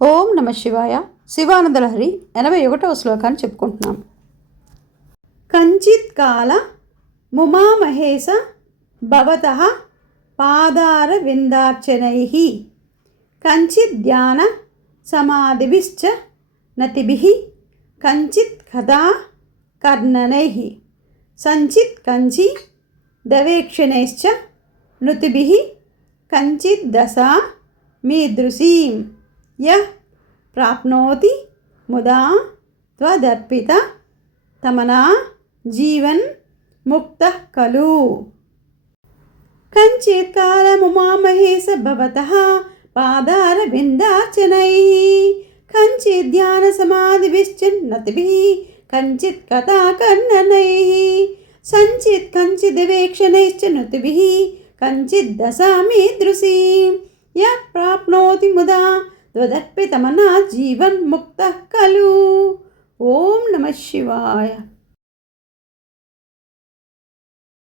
ఓం నమ శివాయ. శివానందలహరి 81వ శ్లోకాన్ని చెప్పుకుంటున్నాం. కంచిత్ కాల ముమామహేశ భవతః పాదార విందార్చనైః కంచిత్ ధ్యాన సమాధిభిశ్చ నతిభిః కంచిత్ కథా కర్ణనైః సంచిత్ కంచి దవేక్షణైశ్చ నృతిభిః కంచిత్ దశా మీదృశీం యః ప్రాప్నోతి ముదా త్వదర్పిత తమనా జీవన్ ముక్తః ఖలు. కంచిత్ కాలముమామహేశ భవతః పాదార విందార్చనైః కంచిత్ ధ్యాన సమాధిభిశ్చ నతిభిః కంచిత్ కథా కర్ణనైః సంచిత్ కంచిద్ దవేక్షణైశ్చ నృతిభిః కంచిద్ దశా మీదృశీం యః ప్రాప్నోతి ముదా త్వదర్పిత తమనా జీవన్ ముక్తః ఖలు. ఓం నమః శివాయ.